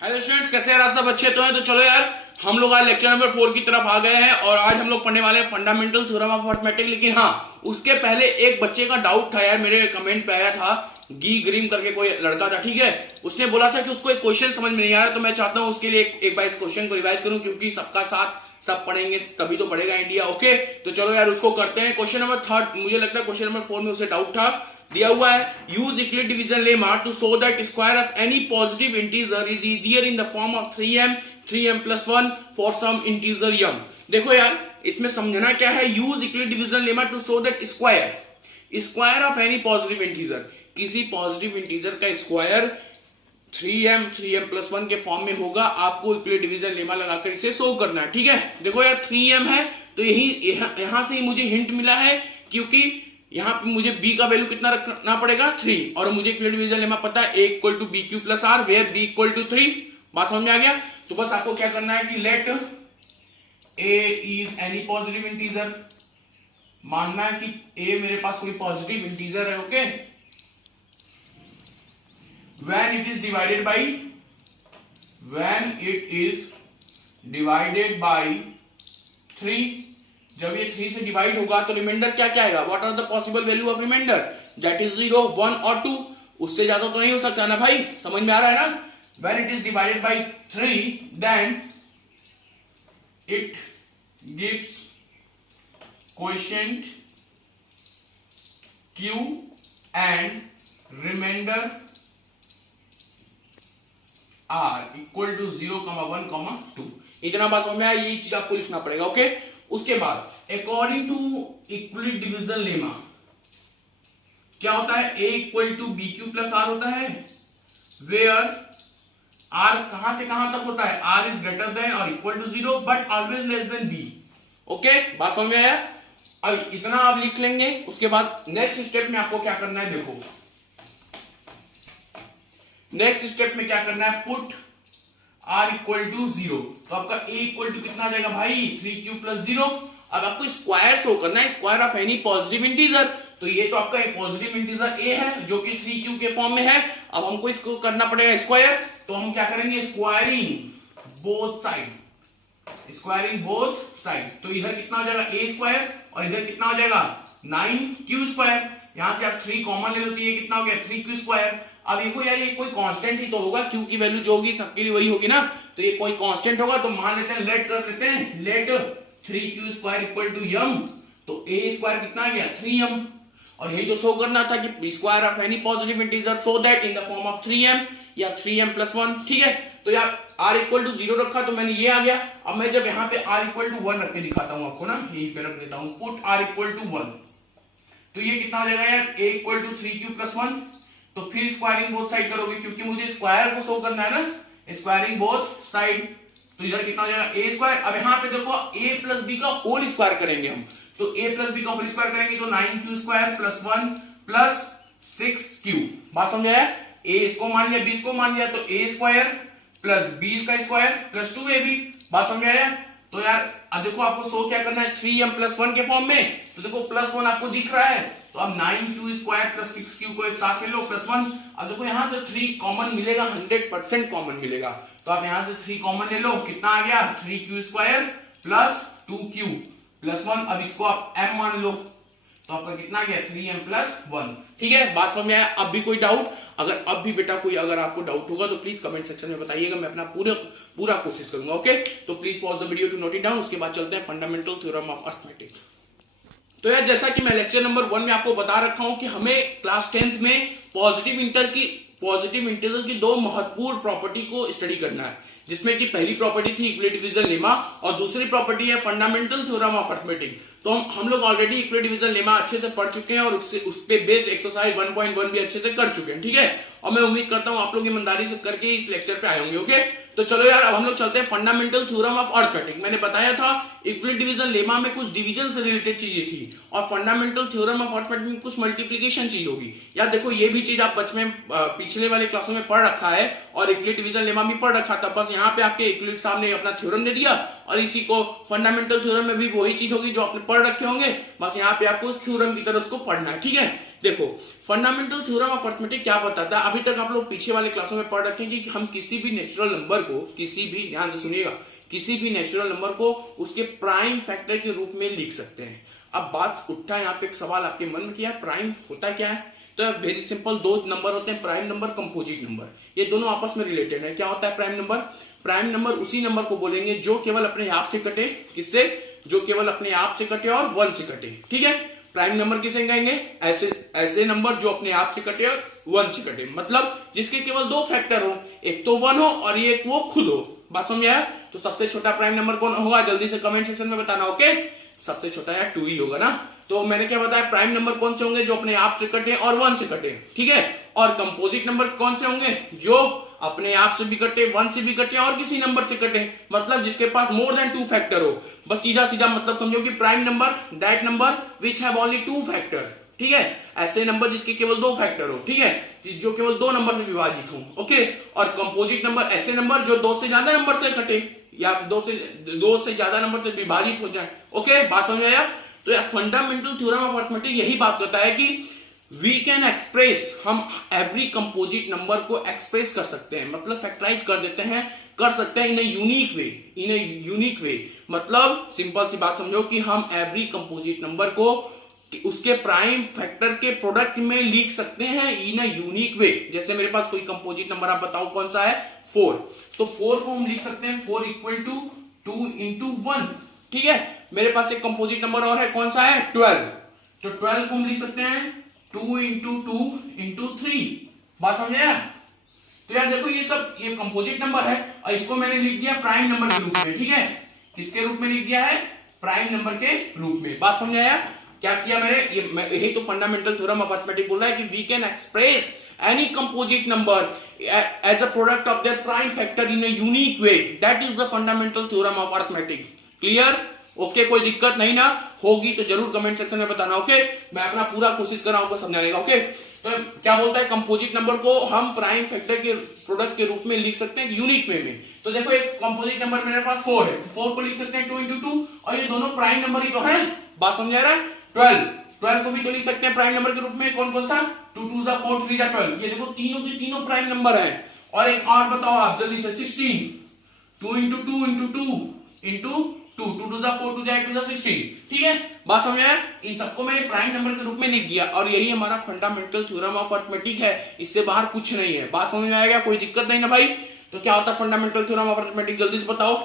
Hello students, कैसे हैं आप सब? अच्छे तो हैं? तो चलो यार, हम लोग आज लेक्चर नंबर 4 की तरफ आ गए हैं और आज हम लोग पढ़ने वाले हैं फंडामेंटल थ्योरम ऑफ अरिथमेटिक। लेकिन हाँ, उसके पहले एक बच्चे का डाउट था यार, मेरे कमेंट पे आया था। गी ग्रीम करके कोई लड़का था, ठीक है। उसने बोला था कि उसको एक क्वेश्चन समझ में नहीं आ रहा, तो मैं चाहता हूँ उसके लिए एक बार इस क्वेश्चन को रिवाइज करूं, क्योंकि सबका साथ सब पढ़ेंगे तभी तो पढ़ेगा इंडिया। ओके, तो चलो यार उसको करते हैं। क्वेश्चन नंबर 3, मुझे लगता है क्वेश्चन नंबर 4 में उसे डाउट था। दिया हुआ है, use equilibrium division lemma to show that square of any positive integer is easier in the form of 3m plus 1 for some integer m। देखो यार, इसमें समझना क्या है, use equilibrium division lemma to show that square of any positive integer, किसी positive integer का square 3m plus 1 के form में होगा। आपको इक्विलिब्रियम डिवीजन लेमा लगाकर इसे शो करना है, ठीक है। देखो यार 3m है, तो यहां से ही मुझे हिंट मिला है, क्योंकि यहां पे मुझे b का वैल्यू कितना रखना पड़ेगा 3, और मुझे इक्विलिब्रियम डिवीजन लेमा पता है a equal to bq plus r, where b equal to 3। बात समझ में आ गया? तो बस आपको क्या करना है कि let a is any positive integer, मानना है कि a मेरे पास कोई पॉजिटिव इंटीजर है। Okay, when it is divided by 3, जब ये 3 से डिवाइड होगा तो रिमाइंडर क्या क्या आएगा? What are the possible value of remainder? That is 0, 1 और 2। उससे ज्यादा तो नहीं हो सकता ना भाई, समझ में आ रहा है ना? when it is divided by 3 then it gives quotient q and remainder r equal to 0, 1, 2। इतना बात समझ में आया? ये चीज आपको लिखना पड़ेगा। ओके, उसके बाद according to equilibrium division lemma क्या होता है? a equal to b q plus r होता है, वेयर r कहां से कहां तक होता है? r इज ग्रेटर देन और equal to 0 but always less than b। Okay, बात समझ में आया? अब इतना आप लिख लेंगे। उसके बाद नेक्स्ट स्टेप में आपको क्या करना है, देखो नेक्स्ट स्टेप में क्या करना है, पुट r इक्वल टू 0। तो आपका a इक्वल टू कितना आ जाएगा भाई? 3q plus 0। अब आपको स्क्वायर शो करना है, square of any positive integer. तो ये तो आपका एक पॉजिटिव इंटीजर a है जो कि 3q के फॉर्म में है। अब हमको इसको करना पड़ेगा स्क्वायर, तो हम क्या करेंगे? Squaring both side. तो इधर कितना हो जाएगा? a स्क्वायर, और इधर कितना हो जाएगा? 9q square. यहां से आप 3 कॉमन ले लो, तो ये कितना हो गया? 3q square. अब देखो यार, ये कोई कांस्टेंट ही तो होगा, q की वैल्यू जो होगी सबके लिए वही होगी ना, तो ये कोई कांस्टेंट होगा। तो मान लेते हैं, let 3q square equal to m। तो a स्क्वायर कितना आ गया? 3m। और यही तो शो करना था कि square of any positive integer so that in the form of 3m या 3m प्लस 1, ठीक है। तो यार r इक्वल टू 0 रखा, तो मैंने ये आ गया। अब मैं जब यहाँ पे r इक्वल टू 1 रख के दिखाता हूं आपको ना, यही पे रख देता हूं, पुट r इक्वल टू 1। तो ये कितना आ जाएगा यार? a equal to 3q plus 1। तो फिर स्क्वायरिंग बोथ साइड करोगे, क्योंकि मुझे स्क्वायर को शो करना है ना, स्क्वायरिंग बोथ साइड। तो इधर कितना हो जाएगा? a square. अब यहाँ पे देखो a प्लस b का होल स्क्वायर करेंगे हम, तो a प्लस बी का होल स्क्वायर करेंगे तो 9q square plus 1 plus 6q। बात समझ आया? a इसको मान लिया, b इसको मान लिया, तो a स्क्वायर प्लस b का स्क्वायर प्लस 2ab। बात समझ आया? तो यार अब देखो आपको शो क्या करना है? 3m प्लस 1 के फॉर्म में। तो देखो प्लस 1 आपको दिख रहा है, तो अब 9q स्क्वायर प्लस 6q को एक साथ ले लो, प्लस 1। अब देखो यहां से 3 कॉमन मिलेगा, 100% कॉमन मिलेगा। तो आप यहां से 3 कॉमन ले लो, कितना आ गया? 3q square plus 2q plus 1। अब इसको आप m मान लो, तो आपका कितना गया? 3m plus 1। ठीक है, बात समझ में आया? अब भी कोई डाउट? अगर अब भी बेटा कोई अगर आपको डाउट होगा तो प्लीज कमेंट सेक्शन में बताइएगा, मैं अपना पूरा कोशिश करूंगा। ओके, तो please pause the video to note it down. उसके बाद चलते हैं फंडामेंटल थ्योरम ऑफ अरिथमेटिक। तो यार जैसा कि मैं लेक्चर नंबर 1 में आपको बता रखा हूं कि हमें क्लास 10th में पॉजिटिव इंटीजर की 2 महत्वपूर्ण प्रॉपर्टी को स्टडी करना है, जिसमें कि पहली प्रॉपर्टी थी इक्विलिब्रियम डिवीजन लेमा और दूसरी प्रॉपर्टी है फंडामेंटल थ्योरम ऑफ अरिथमेटिक। तो हम लोग ऑलरेडी इक्विलिब्रियम डिवीजन लेमा अच्छे से पढ़ चुके हैं और उस पे बेस्ड एक्सरसाइज 1.1 भी अच्छे से कर चुके हैं, ठीक है। और मैं उम्मीद करता हूं आप लोग ईमानदारी से करके इस लेक्चर पे आए होंगे। ओके, तो चलो यार अब हम लोग चलते हैं फंडामेंटल थ्योरम ऑफ अरिथमेटिक। मैंने बताया था इक्विलिब्रियम डिवीजन लेमा में कुछ डिवीजन से रिलेटेड चीजें थी और फंडामेंटल थ्योरम ऑफ अरिथमेटिक में कुछ मल्टीप्लिकेशन चीज होगी। यार देखो ये भी चीज आप बचपन में पिछले वाले क्लासों में पढ़ रखा है और इक्विलिब्रियम डिवीजन लेमा भी पढ़ रखा था। बस यहाँ पे आपके इक्विलिब्रियम साहब ने अपना थ्योरम दे दिया और इसी को फंडामेंटल थ्योरम में भी वही चीज होगी जो आपने पढ़ रखे होंगे, बस यहाँ पे आपको उस थ्योरम की तरह उसको पढ़ना है, ठीक है। देखो फंडामेंटल थ्योरम ऑफ अर्थमेटिक क्या बताता है, अभी तक आप लोग पीछे वाले क्लासों में पढ़ रखे हैं कि हम किसी भी नेचुरल नंबर को, किसी भी, ध्यान से सुनिएगा, किसी भी नेचुरल नंबर को उसके प्राइम फैक्टर के रूप में लिख सकते हैं। अब बात उठा यहाँ पे एक सवाल आपके मन में, किया प्राइम होता क्या है? तो वेरी सिंपल, दो नंबर होते हैं, प्राइम नंबर, कंपोजिट नंबर, ये दोनों आपस में रिलेटेड है। क्या होता है प्राइम नंबर? प्राइम नंबर उसी नंबर को बोलेंगे जो केवल अपने आप से कटे, किससे? जो केवल अपने आप से कटे और 1 से कटे, ठीक है। प्राइम नंबर किसे कहेंगे? ऐसे नंबर जो अपने आप से कटे और 1 से कटे, मतलब जिसके केवल 2 फैक्टर हो, एक तो 1 हो और एक वो खुद हो। बात समझ आया? तो सबसे छोटा प्राइम नंबर कौन होगा? जल्दी से कमेंट सेक्शन में बताना, ओके। सबसे छोटा यार 2 ही होगा ना। तो मैंने क्या बताया, प्राइम नंबर कौन से होंगे? जो अपने आप से कटे और 1 से कटे, ठीक है। और कंपोजिट नंबर कौन से होंगे? जो अपने आप से भी कटे, 1 से भी कटे और किसी नंबर से कटे, मतलब जिसके पास मोर देन 2 फैक्टर हो। बस सीधा सीधा मतलब समझो कि prime number that number which have only 2 factor, ठीक है। ऐसे नंबर जिसके केवल 2 फैक्टर हो, ठीक है, जो केवल 2 नंबर से विभाजित हो, ओके। और कंपोजिट नंबर ऐसे नंबर जो 2 से ज्यादा नंबर से कटे या 2 से ज्यादा नंबर से विभाजित हो जाए, ओके। बात समझ आया? तो यार फंडामेंटल थ्योरम ऑफ अर्थमेटिक यही बात करता है कि वी कैन एक्सप्रेस, हम एवरी कंपोजिट नंबर को एक्सप्रेस कर सकते हैं, मतलब फैक्टराइज कर देते हैं, कर सकते हैं इन ए यूनिक वे। मतलब सिंपल सी बात समझो कि हम एवरी कंपोजिट नंबर को उसके प्राइम फैक्टर के प्रोडक्ट में लिख सकते हैं इन अ यूनिक वे। जैसे मेरे पास कोई कंपोजिट नंबर, आप बताओ कौन सा है? 4। तो 4 को हम लिख सकते हैं 4 इक्वल टू 2 इंटू 1, ठीक है। मेरे पास एक कंपोजिट नंबर और है, कौन सा है? 12। तो 12 को हम लिख सकते हैं 2 इंटू 2 इंटू 3। बात समझे यार? तो यार देखो ये कंपोजिट नंबर है और इसको मैंने लिख दिया प्राइम नंबर के रूप में, ठीक है। किसके रूप में लिख दिया है? प्राइम नंबर के रूप में। बात समझ आया? क्या किया मैंने? यही तो फंडामेंटल थ्योरम ऑफ अर्थमेटिक बोल रहा है कि we can express any composite number as a product of their prime factor in a unique way. That is the fundamental theorem of arithmetic. Clear? Okay, कोई दिक्कत नहीं ना? होगी तो जरूर कमेंट सेक्शन में बताना, ओके। मैं अपना पूरा कोशिश कर रहा हूं आपको समझाने का, ओके। तो क्या बोलता है, कंपोजिट नंबर को हम प्राइम फैक्टर के प्रोडक्ट के रूप में लिख सकते हैं यूनिक वे में। तो देखो एक कंपोजिट नंबर मेरे पास 4 है, 4 को लिख सकते हैं 2 इंटू 2, और ये दोनों प्राइम नंबर ही तो है। बात समझ आ रहा है? 12 को भी तो लिख सकते हैं प्राइम नंबर के रूप में। कौन कौन सा? 2 2 जा 4 3 जा 12। ये देखो तीनों के तीनों प्राइम नंबर है। और एक और बताओ आप जल्दी से, 16, 2 इंटू 2 इंटू 2 इंटू 2, 2 2 जा 4 2 जा 8 2 जा 16, ठीक है। बात समझ आया? इन सबको मैंने प्राइम नंबर के रूप में लिख दिया और यही हमारा फंडामेंटल थ्योरम ऑफ अर्थमेटिक है, इससे बाहर कुछ नहीं है। बात समझ में आएगा? कोई दिक्कत नहीं ना भाई? तो क्या होता है फंडामेंटल थ्योरम ऑफ अर्थमेटिक, जल्दी से बताओ।